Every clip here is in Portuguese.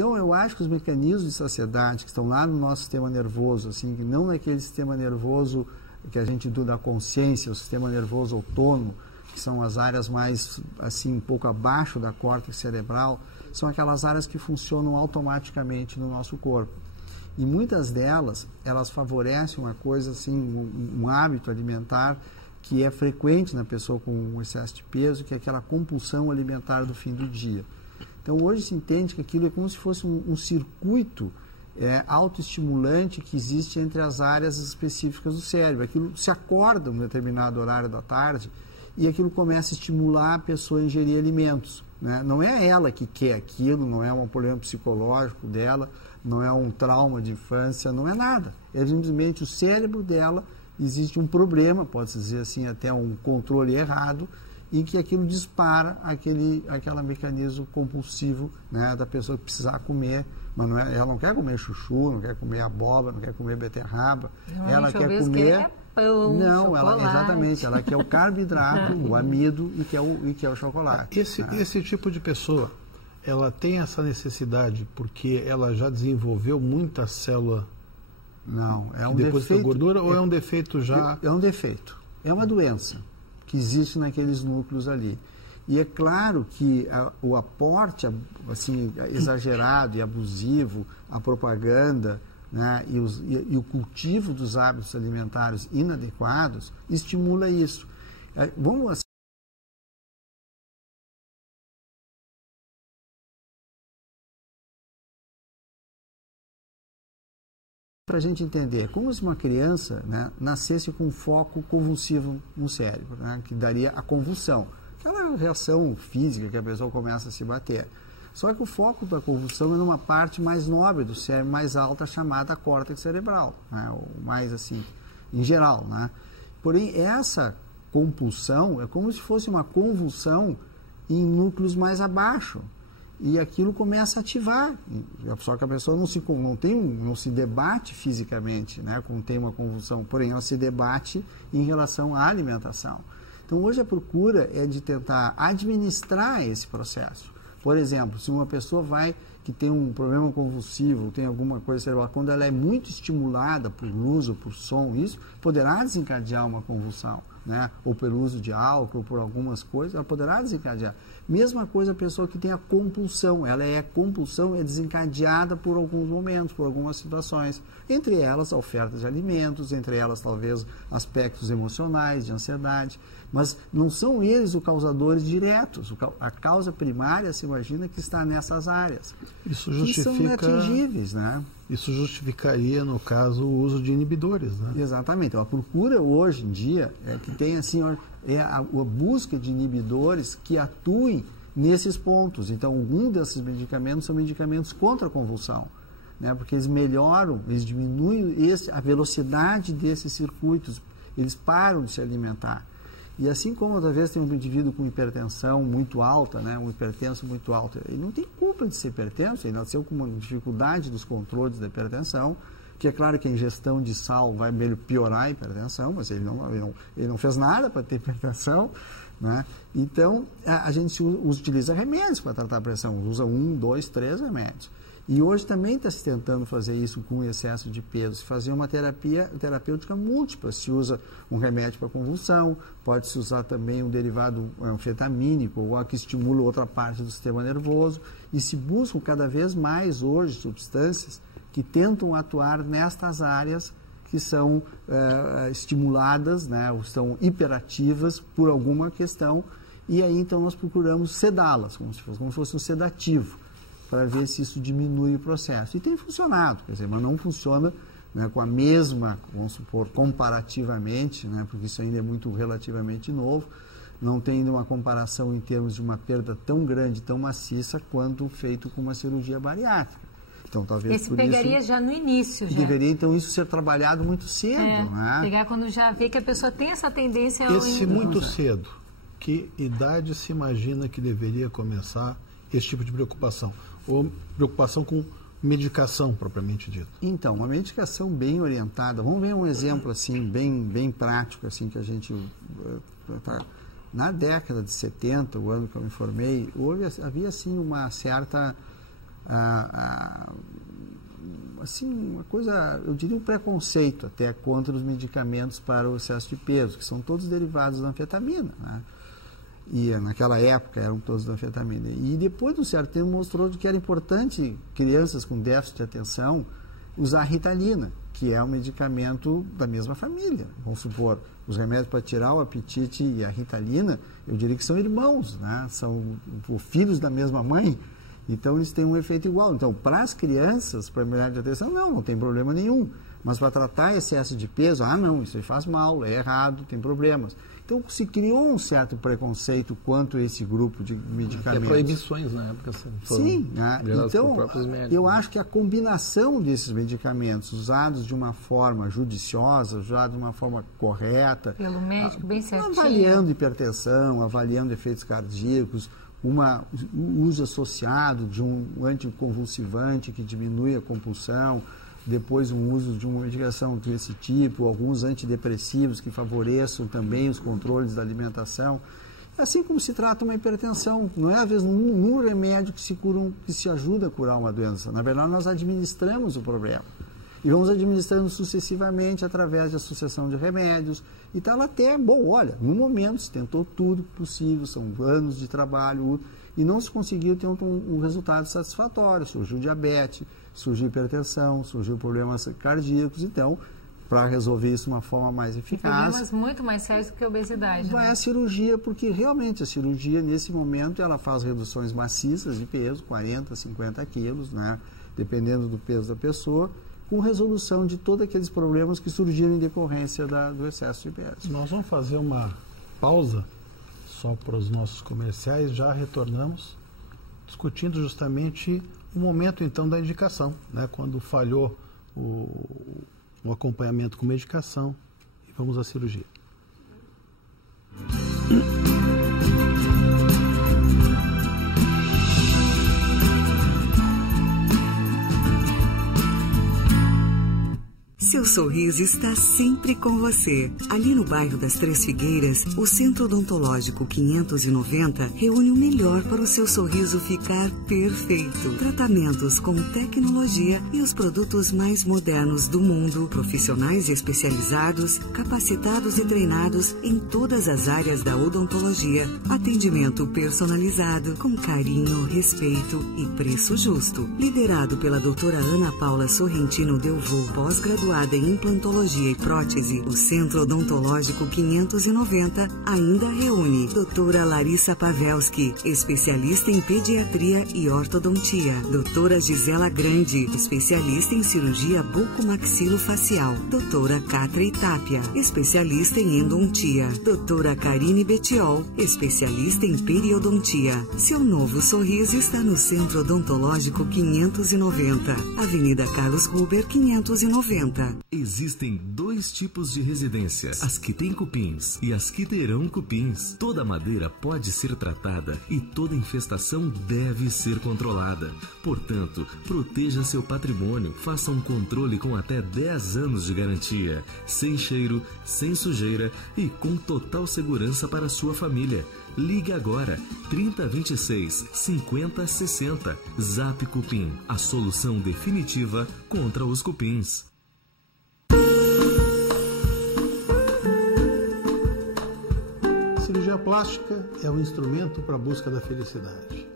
Então, eu acho que os mecanismos de saciedade que estão lá no nosso sistema nervoso, assim, que não naquele sistema nervoso que a gente estuda a consciência, o sistema nervoso autônomo, que são as áreas mais, assim, um pouco abaixo da córtex cerebral, são aquelas áreas que funcionam automaticamente no nosso corpo. E muitas delas, elas favorecem uma coisa, assim, um hábito alimentar que é frequente na pessoa com um excesso de peso, que é aquela compulsão alimentar do fim do dia. Então, hoje se entende que aquilo é como se fosse um circuito autoestimulante que existe entre as áreas específicas do cérebro. Aquilo se acorda em um determinado horário da tarde e aquilo começa a estimular a pessoa a ingerir alimentos, né? Não é ela que quer aquilo, não é um problema psicológico dela, não é um trauma de infância, não é nada. É simplesmente o cérebro dela, existe um problema, pode-se dizer assim, até um controle errado, em que aquilo dispara aquele mecanismo compulsivo, né, da pessoa que precisar comer, mas ela não quer comer chuchu, não quer comer abóbora, não quer comer beterraba, ela quer comer pão, não, exatamente, ela quer o carboidrato, o amido e quer o chocolate. Esse tipo de pessoa, ela tem essa necessidade porque ela já desenvolveu muita célula? Não, é um depois defeito. Da gordura ou é um defeito já? É um defeito, é uma doença que existe naqueles núcleos ali. E é claro que o aporte assim, exagerado e abusivo, a propaganda, né, e o cultivo dos hábitos alimentares inadequados estimula isso. Vamos assim, para a gente entender, como se uma criança, né, nascesse com um foco convulsivo no cérebro, né, que daria a convulsão, aquela reação física que a pessoa começa a se bater. Só que o foco da convulsão é numa parte mais nobre do cérebro, mais alta, chamada córtex cerebral, né, ou mais assim, em geral, né. Porém, essa compulsão é como se fosse uma convulsão em núcleos mais abaixo. E aquilo começa a ativar, só que a pessoa não se debate fisicamente, né, quando tem uma convulsão, porém ela se debate em relação à alimentação. Então hoje a procura é de tentar administrar esse processo. Por exemplo, se uma pessoa que tem um problema convulsivo, tem alguma coisa cerebral, quando ela é muito estimulada por luz ou por som, isso poderá desencadear uma convulsão, né? Ou pelo uso de álcool, ou por algumas coisas, ela poderá desencadear. Mesma coisa a pessoa que tem a compulsão, compulsão é desencadeada por alguns momentos, por algumas situações, entre elas a oferta de alimentos, entre elas talvez aspectos emocionais, de ansiedade, mas não são eles os causadores diretos, a causa primária se imagina que está nessas áreas, isso justifica, que são inatingíveis, né? Isso justificaria, no caso, o uso de inibidores, né? Exatamente. Então, a procura hoje em dia é que tem assim, a busca de inibidores que atuem nesses pontos. Então, algum desses medicamentos são medicamentos contra a convulsão, né? Porque eles melhoram, eles diminuem a velocidade desses circuitos, eles param de se alimentar. E assim como outra vez tem um indivíduo com hipertensão muito alta, né, um hipertenso muito alto, ele não tem culpa de ser hipertenso, ele nasceu com uma dificuldade dos controles da hipertensão, que é claro que a ingestão de sal vai piorar a hipertensão, mas ele não fez nada para ter hipertensão, né? Então, a gente utiliza remédios para tratar a pressão, usa 1, 2, 3 remédios. E hoje também está se tentando fazer isso com excesso de peso, se fazer uma terapêutica múltipla, se usa um remédio para convulsão, pode-se usar também um derivado anfetamínico, ou que estimula outra parte do sistema nervoso, e se buscam cada vez mais hoje substâncias que tentam atuar nestas áreas que são estimuladas, né, ou estão hiperativas por alguma questão, e aí então nós procuramos sedá-las, como se fosse um sedativo, para ver se isso diminui o processo. E tem funcionado, quer dizer, mas não funciona, né, com a mesma, vamos supor, comparativamente, né, porque isso ainda é muito relativamente novo, não tem ainda uma comparação em termos de uma perda tão grande, tão maciça, quanto feito com uma cirurgia bariátrica. Então, talvez esse pegaria isso, já no início. Já. Deveria, então, isso ser trabalhado muito cedo. Né? Pegar quando já vê que a pessoa tem essa tendência ao... Esse muito cedo, que idade se imagina que deveria começar esse tipo de preocupação? Ou preocupação com medicação, propriamente dita? Então, uma medicação bem orientada, vamos ver um exemplo assim, bem prático, assim, que a gente... Na década de 70, o ano que eu me formei, havia assim uma certa assim, uma coisa, eu diria um preconceito até contra os medicamentos para o excesso de peso, que são todos derivados da anfetamina, né? E naquela época eram todos da anfetamina. E depois de um certo tempo mostrou que era importante crianças com déficit de atenção usar a Ritalina, que é um medicamento da mesma família. Vamos supor, os remédios para tirar o apetite e a Ritalina, eu diria que são irmãos, né? São filhos da mesma mãe, então eles têm um efeito igual. Então, para as crianças, para melhorar de atenção, não tem problema nenhum. Mas para tratar excesso de peso, não, isso aí faz mal, é errado, tem problemas. Então, se criou um certo preconceito quanto a esse grupo de medicamentos. Até proibições na época. Sim, né? Então, médicos, eu acho que a combinação desses medicamentos usados de uma forma judiciosa, usados de uma forma correta, pelo médico bem certinho, avaliando hipertensão, avaliando efeitos cardíacos, o uso associado de um anticonvulsivante que diminui a compulsão, depois um uso de uma medicação desse tipo, alguns antidepressivos que favoreçam também os controles da alimentação. Assim como se trata uma hipertensão, não é às vezes um remédio que se ajuda a curar uma doença. Na verdade, nós administramos o problema. E vamos administrando sucessivamente através de associação de remédios. E tal até, no momento se tentou tudo possível, são anos de trabalho, e não se conseguiu ter um resultado satisfatório. Surgiu diabetes, surgiu hipertensão, surgiu problemas cardíacos. Então, para resolver isso de uma forma mais eficaz... Problemas muito mais sérios do que a obesidade. Vai a cirurgia, porque realmente a cirurgia, nesse momento, ela faz reduções maciças de peso, 40, 50 quilos, né? Dependendo do peso da pessoa, com resolução de todos aqueles problemas que surgiram em decorrência do excesso de peso. Nós vamos fazer uma pausa só para os nossos comerciais, já retornamos discutindo justamente o momento então da indicação, né? Quando falhou o acompanhamento com medicação e vamos à cirurgia. Seu sorriso está sempre com você. Ali no bairro das Três Figueiras, o Centro Odontológico 590 reúne o melhor para o seu sorriso ficar perfeito. Tratamentos com tecnologia e os produtos mais modernos do mundo. Profissionais especializados, capacitados e treinados em todas as áreas da odontologia. Atendimento personalizado, com carinho, respeito e preço justo. Liderado pela doutora Ana Paula Sorrentino Delvaux, pós-graduada em implantologia e prótese, o Centro Odontológico 590 ainda reúne doutora Larissa Pavelski, especialista em pediatria e ortodontia, doutora Gisela Grande, especialista em cirurgia bucomaxilofacial, doutora Catra Tapia, especialista em endodontia, doutora Karine Betiol, especialista em periodontia. Seu novo sorriso está no Centro Odontológico 590, Avenida Carlos Huber 590. Existem dois tipos de residência, as que têm cupins e as que terão cupins. Toda madeira pode ser tratada e toda infestação deve ser controlada. Portanto, proteja seu patrimônio, faça um controle com até 10 anos de garantia, sem cheiro, sem sujeira e com total segurança para a sua família. Ligue agora, 3026 5060. Zap Cupim, a solução definitiva contra os cupins. A plástica é um instrumento para a busca da felicidade.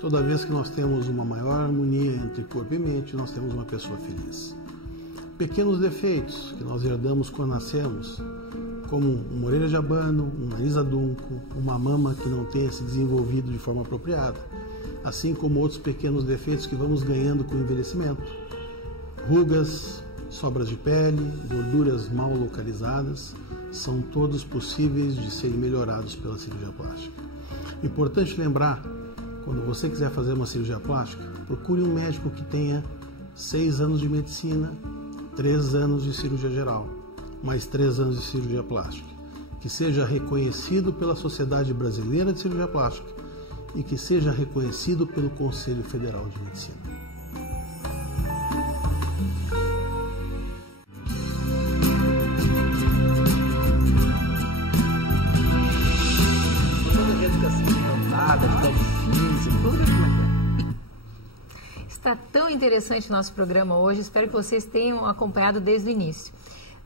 Toda vez que nós temos uma maior harmonia entre corpo e mente, nós temos uma pessoa feliz. Pequenos defeitos que nós herdamos quando nascemos, como uma orelha de abano, um nariz adunco, uma mama que não tenha se desenvolvido de forma apropriada, assim como outros pequenos defeitos que vamos ganhando com o envelhecimento, rugas, sobras de pele, gorduras mal localizadas, são todos possíveis de serem melhorados pela cirurgia plástica. Importante lembrar, quando você quiser fazer uma cirurgia plástica, procure um médico que tenha 6 anos de medicina, 3 anos de cirurgia geral, mais 3 anos de cirurgia plástica, que seja reconhecido pela Sociedade Brasileira de Cirurgia Plástica e que seja reconhecido pelo Conselho Federal de Medicina. está tão interessante o nosso programa hoje. Espero que vocês tenham acompanhado desde o início.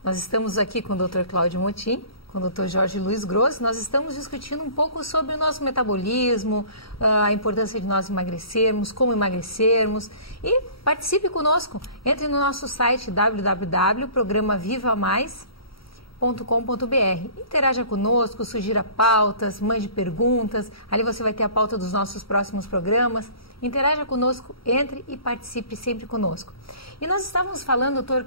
Nós estamos aqui com o Dr. Cláudio Motim, com o Dr. Jorge Luiz Gross. Nós estamos discutindo um pouco sobre o nosso metabolismo, a importância de nós emagrecermos, como emagrecermos. E participe conosco. Entre no nosso site www.programavivamais.com.br. Interaja conosco, sugira pautas, mande perguntas. Ali você vai ter a pauta dos nossos próximos programas. Interaja conosco, entre e participe sempre conosco. E nós estávamos falando, o doutor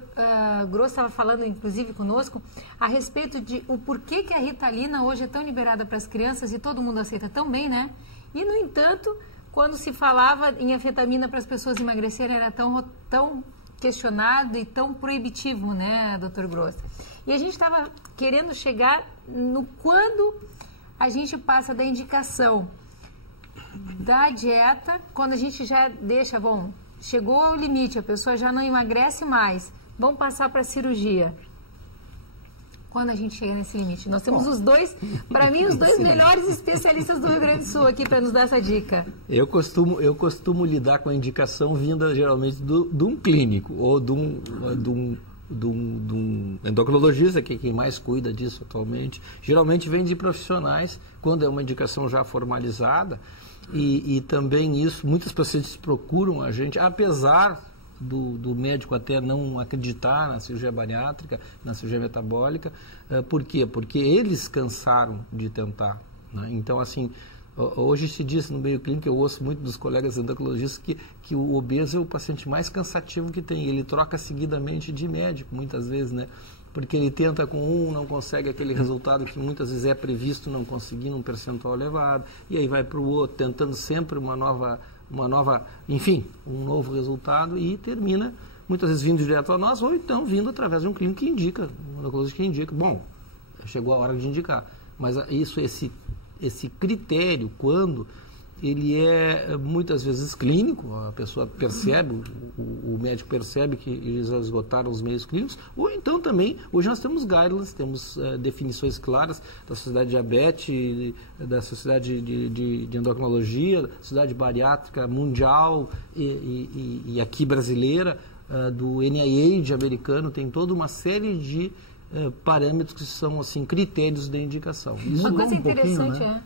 Gross estava falando inclusive conosco, a respeito de o porquê que a Ritalina hoje é tão liberada para as crianças e todo mundo aceita tão bem, né? E, no entanto, quando se falava em anfetamina para as pessoas emagrecerem, era tão questionado e tão proibitivo, né, doutor Gross? E a gente estava querendo chegar no quando a gente passa da indicação da dieta, quando a gente já deixa, bom, chegou ao limite, a pessoa já não emagrece mais, vamos passar para a cirurgia. Quando a gente chega nesse limite? Nós temos os dois, para mim, os dois melhores especialistas do Rio Grande do Sul aqui para nos dar essa dica. Eu costumo lidar com a indicação vinda geralmente de um clínico ou de um endocrinologista, que é quem mais cuida disso atualmente. Geralmente vem de profissionais, quando é uma indicação já formalizada. E também isso, muitos pacientes procuram a gente, apesar do médico até não acreditar na cirurgia bariátrica, na cirurgia metabólica. Por quê? Porque eles cansaram de tentar, né? Então, assim, hoje se diz no meio clínico, eu ouço muito dos colegas endocrinologistas que o obeso é o paciente mais cansativo que tem. Ele troca seguidamente de médico, muitas vezes, né? Porque ele tenta com um, não consegue aquele resultado que muitas vezes é previsto não conseguir num percentual elevado, e aí vai para o outro, tentando sempre uma nova, enfim, um novo resultado, e termina, muitas vezes, vindo direto a nós, ou então vindo através de um clínico que indica, um endocrinologista que indica. Bom, chegou a hora de indicar. Mas esse critério, quando ele é muitas vezes clínico, a pessoa percebe, o médico percebe que eles esgotaram os meios clínicos, ou então também, hoje nós temos guidelines, temos definições claras da Sociedade de Diabetes, da Sociedade de Endocrinologia, da Sociedade Bariátrica Mundial e aqui brasileira, do NIH americano, tem toda uma série de parâmetros que são, assim, critérios de indicação. Isso uma coisa interessante, né?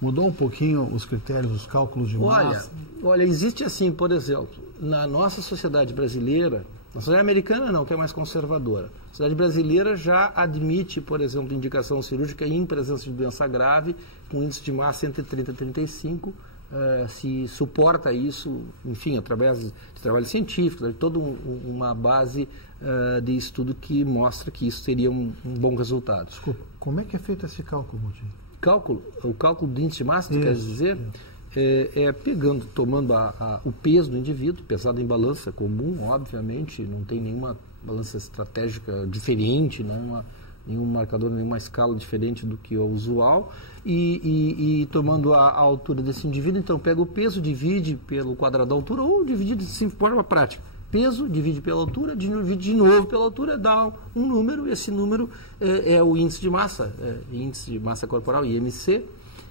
Mudou um pouquinho os critérios, os cálculos de massa? Olha, existe assim, por exemplo, na nossa sociedade brasileira, na sociedade americana não, que é mais conservadora. A sociedade brasileira já admite, por exemplo, indicação cirúrgica em presença de doença grave, com índice de massa entre 30 e 35, se suporta isso, enfim, através de trabalho científico, de toda uma base de estudo que mostra que isso seria um bom resultado. Desculpa, como é que é feito esse cálculo, Motim? O cálculo do índice de massa, quer dizer, pegando, tomando o peso do indivíduo, pesado em balança comum, obviamente, não tem nenhuma balança estratégica diferente, nenhum marcador, nenhuma escala diferente do que o usual, e tomando a altura desse indivíduo, então pega o peso, divide pelo quadrado da altura, ou divide de forma prática. Peso, divide pela altura, divide de novo pela altura, dá um número, esse número é o índice de massa corporal, IMC,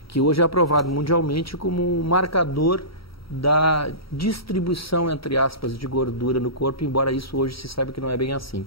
que hoje é aprovado mundialmente como marcador da distribuição, entre aspas, de gordura no corpo, embora isso hoje se saiba que não é bem assim.